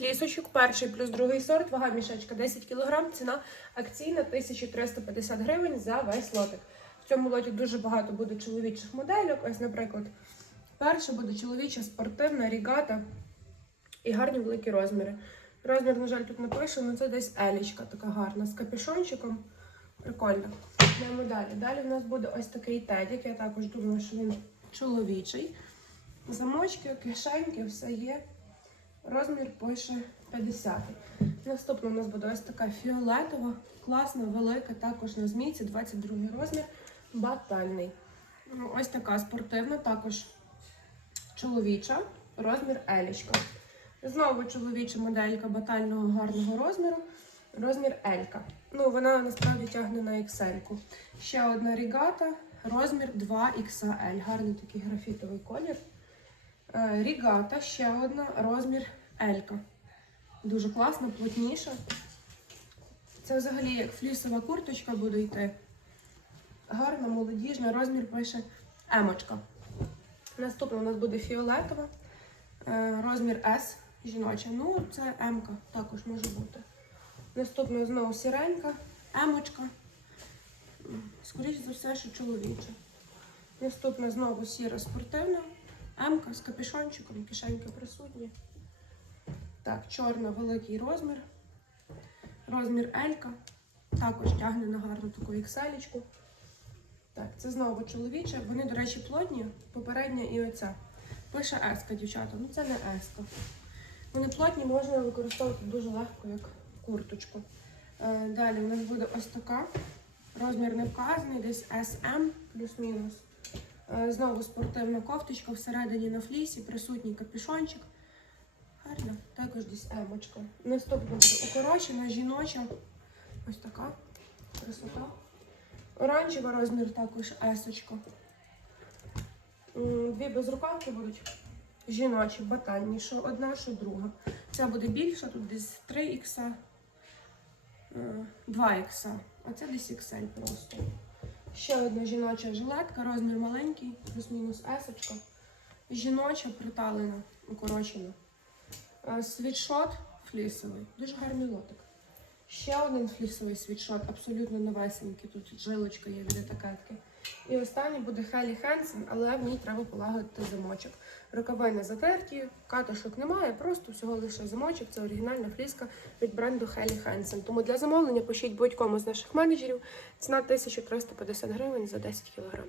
флісочок, перший плюс другий сорт, вага мішечка 10 кг, ціна акційна 1350 гривень за весь лотик. В цьому лоті дуже багато буде чоловічих модельок. Ось, наприклад, перша буде чоловіча спортивна рігата і гарні великі розміри. Розмір, на жаль, тут не пише, але це десь елічка така гарна з капюшончиком. Прикольно. Йдемо далі. Далі в нас буде ось такий тедік. Я також думаю, що він чоловічий. Замочки, кишеньки, все є. Розмір пише 50. Наступна у нас буде ось така фіолетова, класна, велика, також на змійці, 22 розмір, батальний. Ну, Ось така спортивна, також чоловіча, розмір елічка. Знову чоловіча моделька батального гарного розміру, розмір Елька. Ну, вона насправді тягне на XL. -ку. Ще одна рігата, розмір 2XL. Гарний такий графітовий колір. Е, Рігата, ще одна, розмір Елька. Дуже класна, плотніша. Це взагалі як флісова курточка буде йти. Гарна, молодіжна, розмір пише емочка. Наступна у нас буде фіолетова, е, розмір S, жіноча. Ну, це М-ка також може бути. Наступна знову сіренька, емочка. Скоріше за все, що чоловіча. Наступна знову сіра спортивна, М-ка з капюшончиком, кишеньки присутні. Так, чорна, великий розмір. Розмір Елька. Також тягне на гарну таку ікселічку. Так, це знову чоловіче. Вони, до речі, плотні, попередня і оця. Пише еска, дівчата. Ну це не еска. Вони плотні, можна використовувати дуже легко, як курточку. Е, далі у нас буде ось така. Розмір не вказаний, десь SM плюс-мінус. Е, знову спортивна кофточка всередині на флісі, присутній капюшончик. Гарно, також десь емочка. Наступна буде укорочена, жіноча. Ось така красота. Оранжева розмір також есочка. Дві безрукавки будуть жіночі, батальні, що одна, що друга. Ця буде більша, тут десь 3 ікса, 2 ікса, а це десь XL просто. Ще одна жіноча жилетка, розмір маленький, плюс-мінус есочка. Жіноча приталена, укорочена. Е, Світшот флісовий, дуже гарний лотик. Ще один флісовий світшот, абсолютно новесенький. Тут жилочка є від етикетки. І останній буде Хелі Хенсен, але ній треба полагодити замочок. Рукавини затерті, катушок немає, просто всього лише замочок. Це оригінальна фліска від бренду Хелі Хенсен. Тому для замовлення пишіть будь-кому з наших менеджерів. Ціна 1350 гривень за 10 кг.